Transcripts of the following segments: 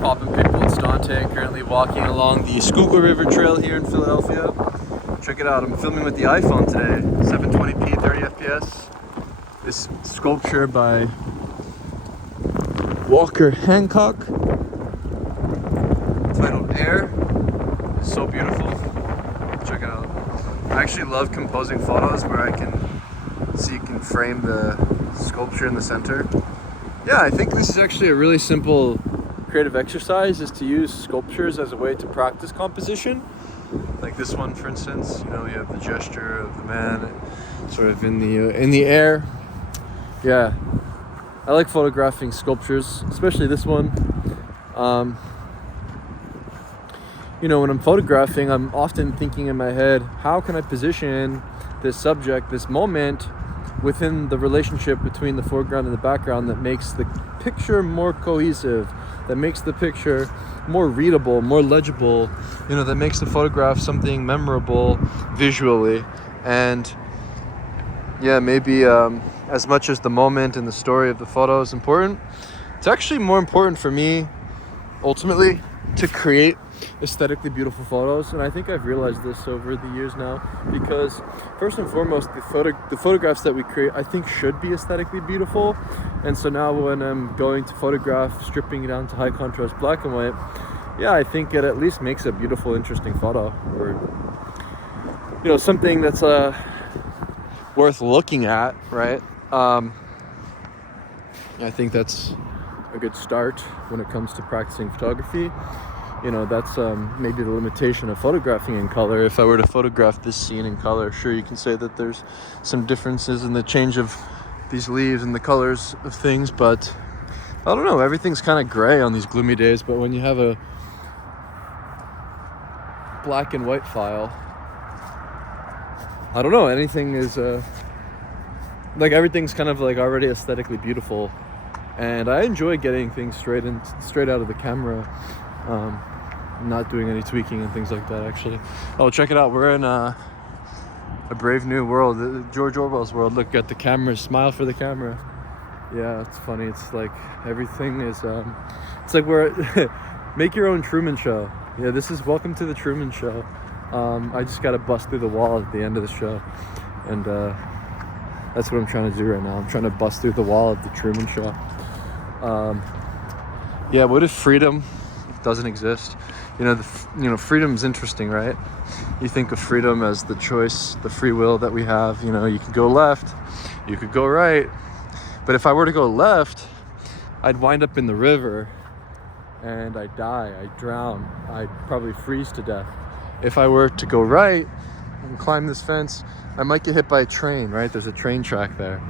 poppin' people? It's Dante, currently walking along the Schuylkill River Trail here in Philadelphia. Check it out, I'm filming with the iPhone today, 720p, 30 FPS. This sculpture by Walker Hancock, titled Air, is so beautiful. Check it out. I actually love composing photos where I can see you can frame the sculpture in the center. Yeah, I think this is actually a really simple creative exercise, is to use sculptures as a way to practice composition. Like this one, for instance, you have the gesture of the man sort of in the air. Yeah, I like photographing sculptures, especially this one. When I'm photographing, I'm often thinking in my head, how can I position this subject, this moment, within the relationship between the foreground and the background that makes the picture more cohesive, that makes the picture more readable, more legible, that makes the photograph something memorable visually. And yeah, maybe as much as the moment and the story of the photo is important, it's actually more important for me ultimately to create aesthetically beautiful photos. And I think I've realized this over the years now, because first and foremost, the photographs that we create, I think, should be aesthetically beautiful. And so now when I'm going to photograph, stripping it down to high contrast black and white, yeah, I think it at least makes a beautiful, interesting photo, or something that's worth looking at, right? I think that's a good start when it comes to practicing photography. That's maybe the limitation of photographing in color. If I were to photograph this scene in color, sure, you can say that there's some differences in the change of these leaves and the colors of things, but I don't know, everything's kind of gray on these gloomy days. But when you have a black and white file, I don't know, anything is everything's kind of already aesthetically beautiful. And I enjoy getting things straight out of the camera, not doing any tweaking and things like that, actually. Oh, check it out, we're in a brave new world, George Orwell's world. Look at the camera, smile for the camera. Yeah, it's funny, it's like everything is it's like we're make your own Truman Show. Yeah, this is welcome to the Truman Show. I just gotta bust through the wall at the end of the show, and that's what I'm trying to do right now. I'm trying to bust through the wall of the Truman Show. Yeah, what if freedom doesn't exist? Freedom's interesting, right? You think of freedom as the choice, the free will that we have. You could go left, you could go right. But if I were to go left, I'd wind up in the river and I'd die, I'd drown, I'd probably freeze to death. If I were to go right and climb this fence, I might get hit by a train, right? There's a train track there.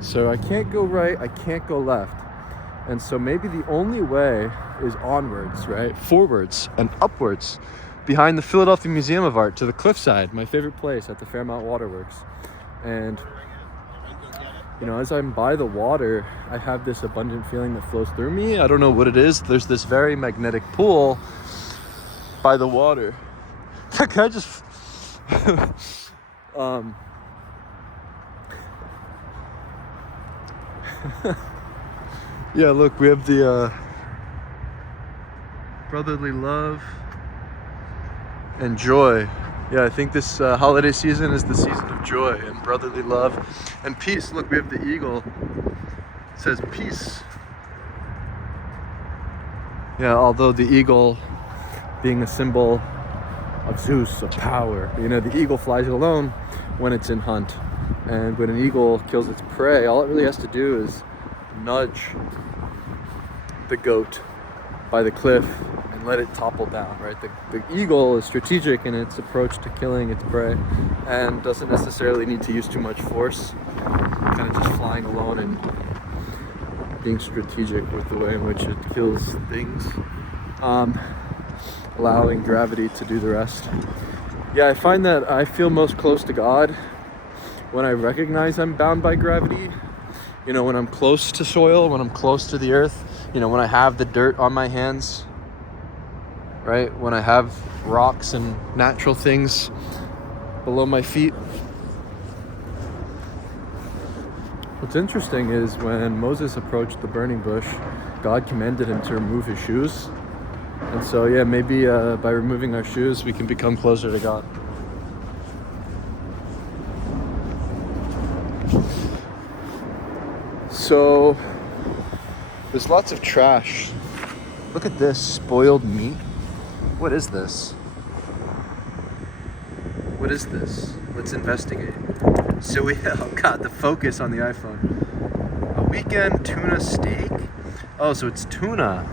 So I can't go right, I can't go left. And so maybe the only way is onwards, right? Forwards and upwards, behind the Philadelphia Museum of Art, to the cliffside, my favorite place at the Fairmount Waterworks. And as I'm by the water, I have this abundant feeling that flows through me. I don't know what it is. There's this very magnetic pull by the water. Can I just yeah, look, we have the brotherly love and joy. Yeah, I think this holiday season is the season of joy and brotherly love and peace. Look, we have the eagle. It says peace. Yeah, although the eagle being a symbol of Zeus, of power, the eagle flies alone when it's in hunt. And when an eagle kills its prey, all it really has to do is nudge the goat by the cliff and let it topple down, right? The eagle is strategic in its approach to killing its prey and doesn't necessarily need to use too much force, kind of just flying alone and being strategic with the way in which it kills things, allowing gravity to do the rest. Yeah, I find that I feel most close to God when I recognize I'm bound by gravity. When I'm close to soil, when I'm close to the earth, when I have the dirt on my hands, right? When I have rocks and natural things below my feet. What's interesting is when Moses approached the burning bush, God commanded him to remove his shoes. And so yeah, maybe by removing our shoes we can become closer to God. So there's lots of trash. Look at this spoiled meat. What is this? What is this? Let's investigate. So we got the focus on the iPhone. A weekend tuna steak. Oh, so it's tuna.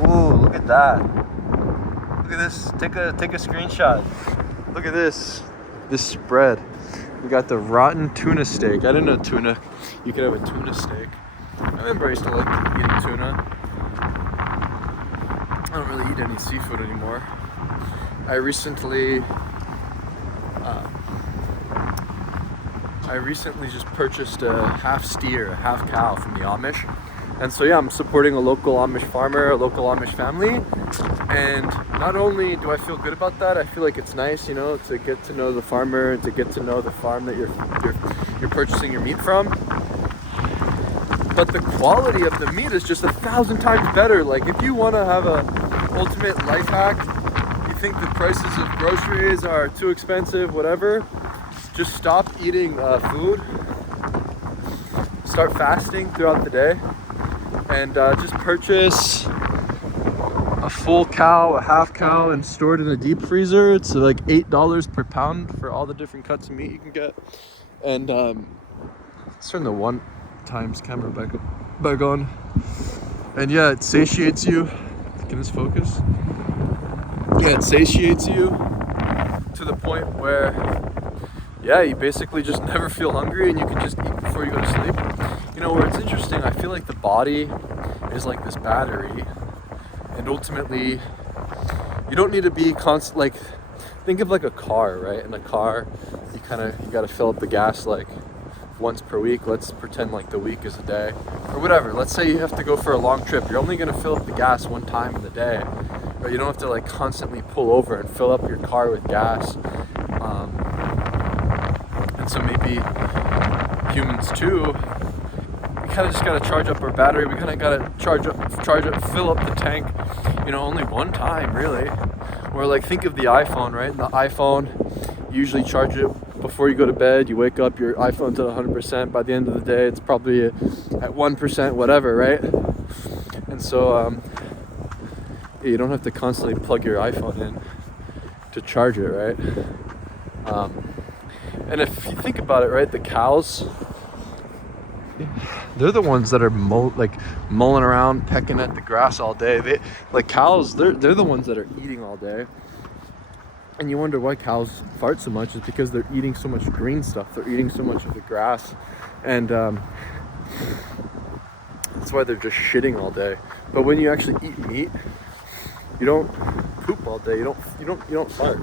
Oh, look at that. Look at this. Take a screenshot. Look at this. This spread. We got the rotten tuna steak. I didn't know tuna. You could have a tuna steak. I remember I used to like eating tuna. I don't really eat any seafood anymore. I recently just purchased a half steer, a half cow from the Amish. And so yeah, I'm supporting a local Amish farmer, a local Amish family. And not only do I feel good about that, I feel like it's nice, you know, to get to know the farmer, to get to know the farm that you're purchasing your meat from. But the quality of the meat is just 1,000 times better. Like if you want to have a ultimate life hack, you think the prices of groceries are too expensive, whatever, just stop eating food, start fasting throughout the day, and just purchase a full cow, a half cow, and store it in a deep freezer. It's like $8 per pound for all the different cuts of meat you can get. And let's turn the 1x camera back on. And yeah, it satiates you. Can this focus? Yeah, it satiates you to the point where, yeah, you basically just never feel hungry and you can just eat before you go to sleep. You know, where it's interesting, I feel like the body is like this battery, and ultimately you don't need to be constant. Like, think of like a car, right? In a car, you got to fill up the gas like once per week. Let's pretend like the week is a day or whatever. Let's say you have to go for a long trip. You're only going to fill up the gas one time in the day, but you don't have to like constantly pull over and fill up your car with gas. And so maybe humans too, we kind of just got to charge up our battery. We kind of got to charge up, fill up the tank, you know, only one time really. Or like think of the iPhone, right? And the iPhone, you usually charge it before you go to bed. You wake up, your iPhone's at 100%. By the end of the day, it's probably at 1%, whatever, right? And so you don't have to constantly plug your iPhone in to charge it, right? And if you think about it, right, the cows, they're the ones that are mulling around, pecking at the grass all day. Cows, they're the ones that are eating all day. And you wonder why cows fart so much. Is because they're eating so much green stuff. They're eating so much of the grass, and that's why they're just shitting all day. But when you actually eat meat, you don't poop all day. You don't fart.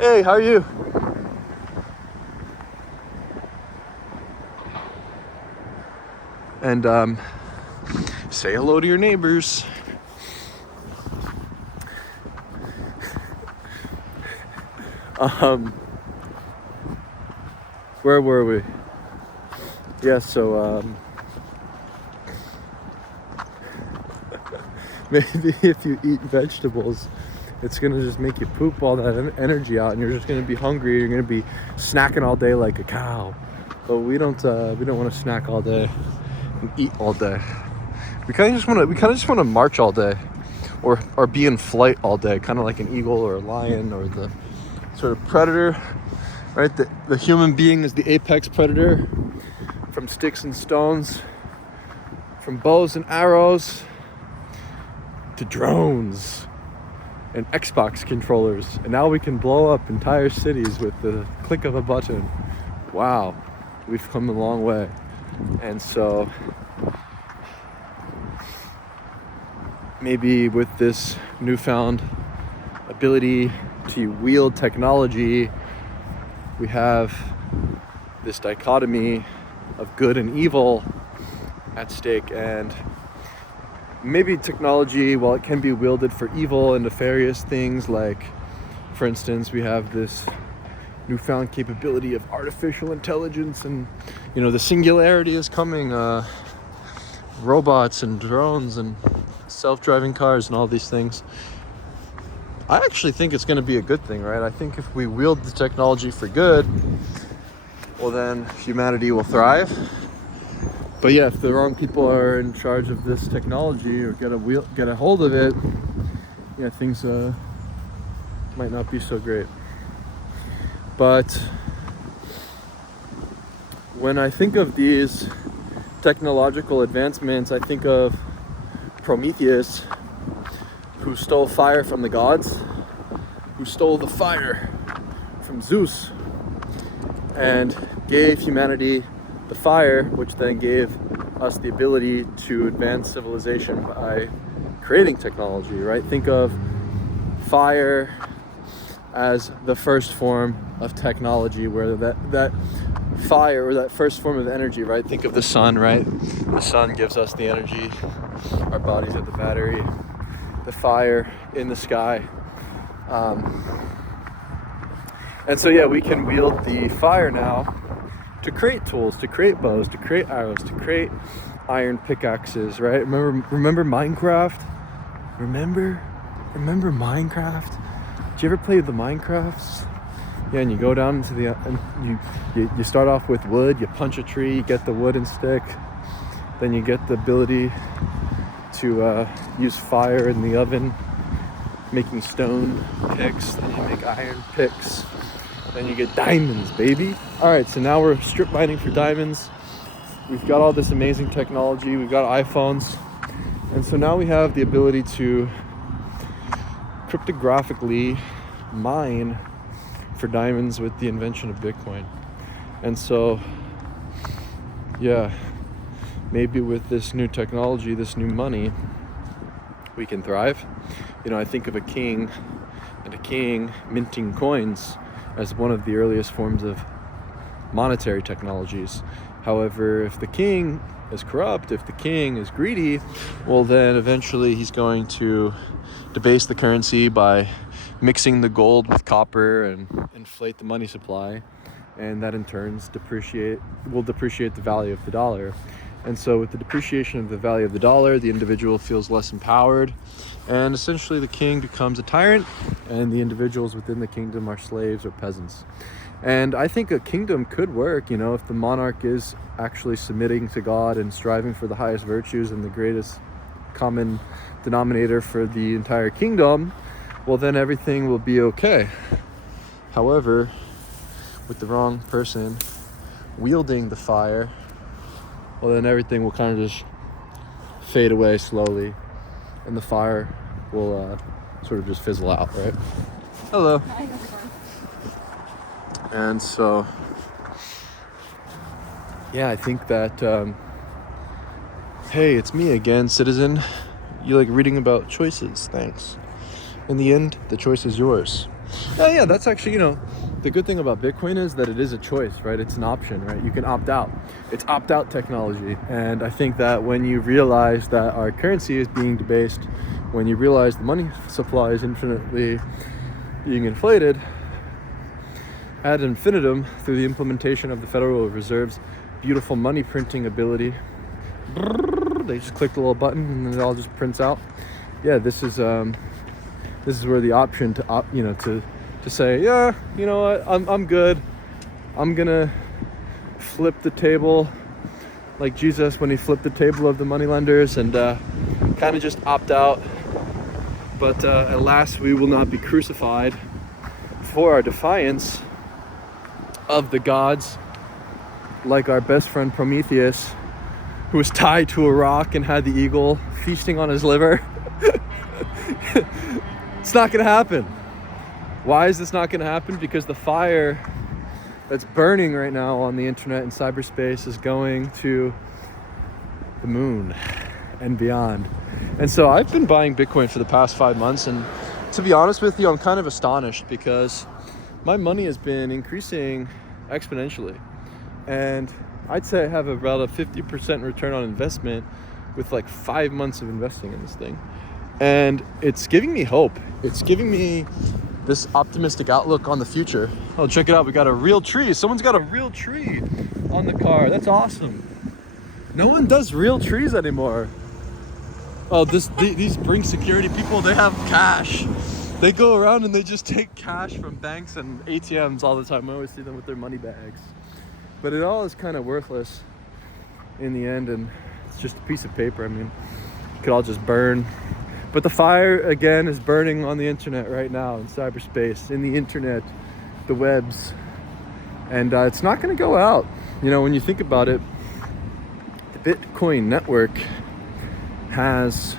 Hey, how are you? And say hello to your neighbors. Where were we? Yeah, so maybe if you eat vegetables, it's gonna just make you poop all that energy out, and you're just gonna be hungry. You're gonna be snacking all day like a cow. But we don't want to snack all day and eat all day. We kind of just want to march all day, or be in flight all day, kind of like an eagle or a lion or the sort of predator, right? The human being is the apex predator, from sticks and stones, from bows and arrows to drones and Xbox controllers, and now we can blow up entire cities with the click of a button. Wow, we've come a long way. And so maybe with this newfound ability to wield technology, we have this dichotomy of good and evil at stake. And maybe technology, while it can be wielded for evil and nefarious things, like, for instance, we have this newfound capability of artificial intelligence, and, you know, the singularity is coming. robots and drones and self-driving cars and all these things. I actually think it's going to be a good thing, right? I think if we wield the technology for good, well, then humanity will thrive. But yeah, if the wrong people are in charge of this technology or get a hold of it, yeah, things might not be so great. But when I think of these technological advancements, I think of Prometheus, who stole fire from the gods, who stole the fire from Zeus, and gave humanity the fire, which then gave us the ability to advance civilization by creating technology, right? Think of fire as the first form of technology, where that fire, or that first form of energy, right? Think of the sun, right? The sun gives us the energy. Our bodies are the battery. The fire in the sky. And so yeah, we can wield the fire now to create tools, to create bows, to create arrows, to create iron pickaxes, right? Remember Minecraft? Remember Minecraft? Did you ever play the Minecrafts? Yeah, and you go down into the, and you start off with wood, you punch a tree, you get the wooden stick, then you get the ability to use fire in the oven, making stone picks, then you make iron picks, then you get diamonds, baby. All right, so now we're strip mining for diamonds. We've got all this amazing technology, we've got iPhones, and so now we have the ability to cryptographically mine for diamonds with the invention of Bitcoin. And so, yeah, maybe with this new technology, this new money, we can thrive. You know, I think of a king minting coins as one of the earliest forms of monetary technologies. However, if the king is corrupt, if the king is greedy, well, then eventually he's going to debase the currency by mixing the gold with copper and inflate the money supply, and that in turn will depreciate the value of the dollar. And so with the depreciation of the value of the dollar, the individual feels less empowered, and essentially the king becomes a tyrant, and the individuals within the kingdom are slaves or peasants. And I think a kingdom could work, you know, if the monarch is actually submitting to God and striving for the highest virtues and the greatest common denominator for the entire kingdom, well, then everything will be okay. However, with the wrong person wielding the fire, well, then everything will kind of just fade away slowly, and the fire will sort of just fizzle out, right? Hello. Hi, how's it going? And so, yeah, I think that, hey, it's me again, citizen. You like reading about choices, thanks. In the end, the choice is yours. Oh yeah, that's actually, you know, the good thing about Bitcoin is that it is a choice, right? It's an option, right? You can opt out. It's opt-out technology. And I think that when you realize that our currency is being debased, when you realize the money supply is infinitely being inflated ad infinitum through the implementation of the Federal Reserve's beautiful money printing ability, they just click the little button and it all just prints out. Yeah, this is where the option to say, yeah, you know what, I'm good. I'm gonna flip the table like Jesus when he flipped the table of the moneylenders and kind of just opt out. But alas, we will not be crucified for our defiance of the gods, like our best friend Prometheus, who was tied to a rock and had the eagle feasting on his liver. It's not gonna happen. Why is this not gonna happen? Because the fire that's burning right now on the internet and cyberspace is going to the moon and beyond. And so I've been buying Bitcoin for the past 5 months, and to be honest with you, I'm kind of astonished because my money has been increasing exponentially. And I'd say I have about a 50% return on investment with like 5 months of investing in this thing. And it's giving me hope. It's giving me this optimistic outlook on the future. Oh, check it out. We got a real tree. Someone's got a real tree on the car. That's awesome. No one does real trees anymore. Oh, these Bring security people, they have cash. They go around and they just take cash from banks and ATMs all the time. I always see them with their money bags. But it all is kind of worthless in the end, and it's just a piece of paper. I mean, it could all just burn. But the fire, again, is burning on the internet right now, in cyberspace, in the internet, the webs. And it's not going to go out. You know, when you think about it, the Bitcoin network has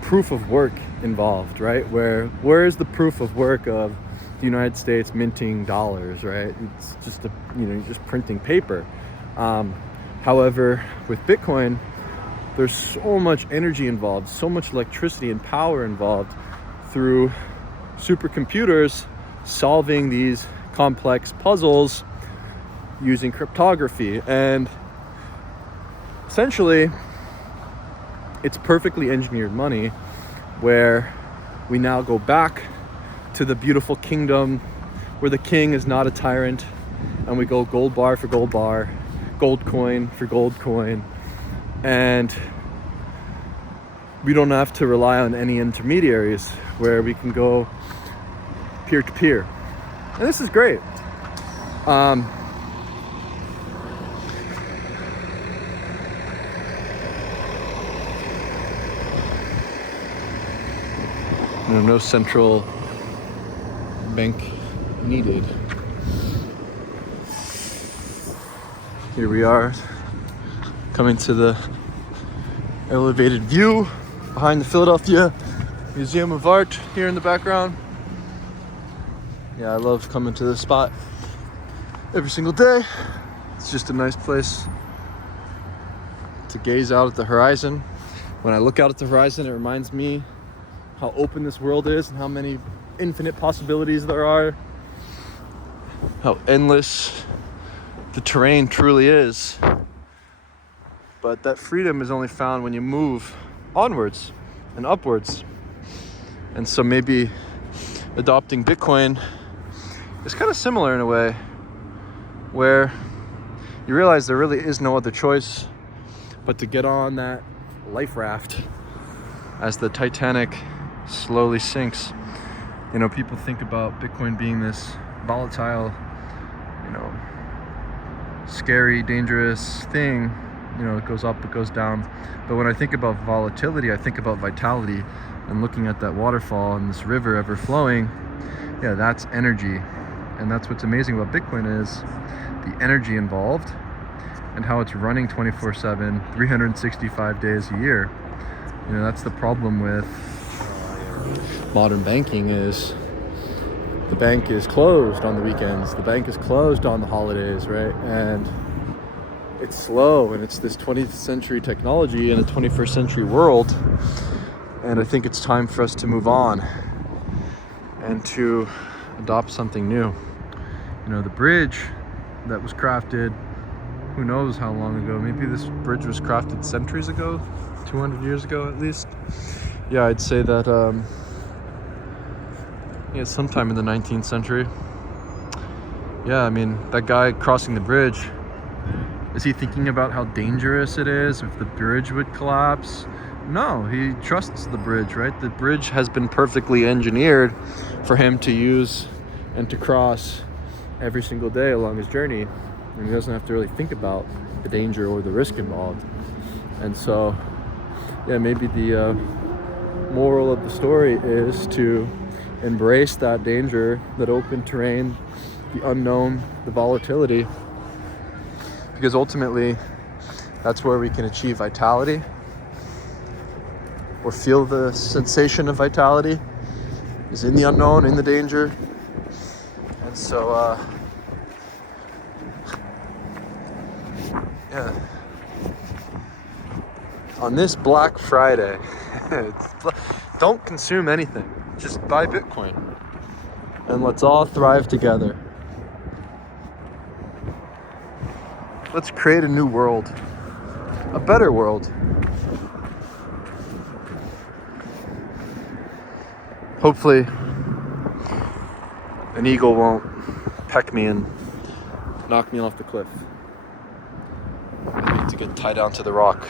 proof of work involved, right? Where is the proof of work of the United States minting dollars, right? It's just just printing paper. However, with Bitcoin, there's so much energy involved, so much electricity and power involved through supercomputers solving these complex puzzles using cryptography. And essentially, it's perfectly engineered money where we now go back to the beautiful kingdom where the king is not a tyrant, and we go gold bar for gold bar, gold coin for gold coin, and we don't have to rely on any intermediaries, where we can go peer to peer. And this is great. No central bank needed. Here we are, coming to the elevated view behind the Philadelphia Museum of Art here in the background. Yeah, I love coming to this spot every single day. It's just a nice place to gaze out at the horizon. When I look out at the horizon, it reminds me how open this world is and how many infinite possibilities there are, how endless the terrain truly is. But that freedom is only found when you move onwards and upwards. And so maybe adopting Bitcoin is kind of similar in a way, where you realize there really is no other choice but to get on that life raft as the Titanic slowly sinks. You know, people think about Bitcoin being this volatile, scary, dangerous thing. It goes up, it goes down. But when I think about volatility, I think about vitality, and looking at that waterfall and this river ever flowing. Yeah, that's energy. And that's what's amazing about Bitcoin, is the energy involved and how it's running 24/7, 365 days a year. That's the problem with modern banking, is the bank is closed on the weekends, the bank is closed on the holidays, right? And it's slow, and it's this 20th century technology in a 21st century world. And I think it's time for us to move on and to adopt something new. The bridge that was crafted, who knows how long ago? Maybe this bridge was crafted centuries ago, 200 years ago at least. Yeah, I'd say that sometime in the 19th century. Yeah, I mean, that guy crossing the bridge, is he thinking about how dangerous it is if the bridge would collapse? No, he trusts the bridge, right? The bridge has been perfectly engineered for him to use and to cross every single day along his journey. And he doesn't have to really think about the danger or the risk involved. And so, yeah, maybe the moral of the story is to embrace that danger, that open terrain, the unknown, the volatility, because ultimately that's where we can achieve vitality, or feel the sensation of vitality, is in the unknown, in the danger. And so yeah, on this Black Friday, don't consume anything, just buy Bitcoin, and let's all thrive together. Let's create a new world, a better world. Hopefully, an eagle won't peck me and knock me off the cliff. to get tied down to the rock.